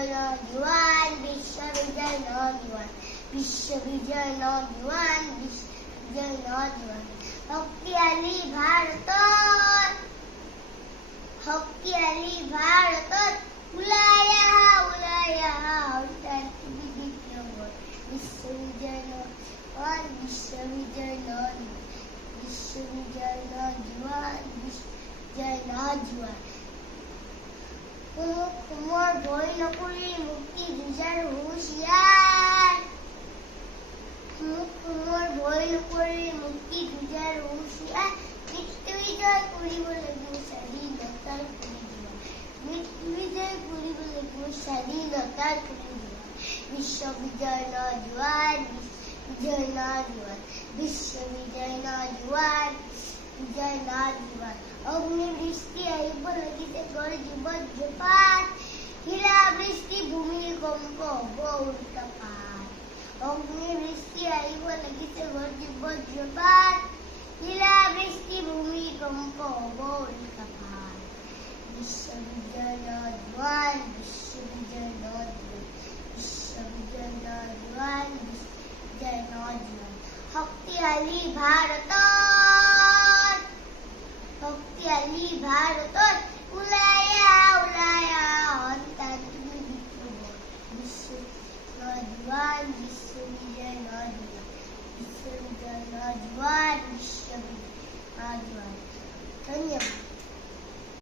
বিশ্ববিজয় নওজোয়ান, বিশ্ববিজয় নওজোয়ান, বিশ্ববিজয় নওজোয়ান, বিশ্ববিজয় নওজোয়ান। শক্তিশালী ভাৰতত, শক্তিশালী ভাৰতত ওলাই আহা বিশ্ববিজয় নওজোৱান, বিশ্ববিজয় নওজোৱান, বিশ্ববিজয় নওজোৱান, বিশ্ববিজয় নওজোৱান। সময় ভয় নকৰি মুক্তি যুঁজাৰ হুঁচিয়াৰ, সময় ভয় নকৰি মুক্তি যুঁজাৰ হুঁচিয়াৰ। মৃত্যুঞ্জয় কৰিব লাগিব স্বাধীনতাৰ পৰিচয়, মৃত্যুঞ্জয় কৰিব লাগিব স্বাধীনতাৰ পৰিচয়। বিশ্ববিজয় নওজোৱান, বিশ্ববিজয় নওজোৱান, বিশ্ববিজয় নওজোৱান, বিশ্ববিজয় নওজোৱান। অগ্নিবৃষ্টি আহিব লাগিছে গৰ্জি বজ্ৰপাত, শিলাবৃষ্টি ভূমিকম্প হব উল্কাপাত। অগ্নিবৃষ্টি আহিব লাগিছে গৰ্জি বজ্ৰপাত, শিলাবৃষ্টি ভূমিকম্প হব উল্কাপাত। বিশ্ববিজয় নওজোৱান, বিশ্ববিজয় নওজোৱান, বিশ্ববিজয় নওজোৱান, বিশ্ববিজয় নওজোৱান। শক্তিশালী ভাৰতত, শক্তিশালী ভাৰত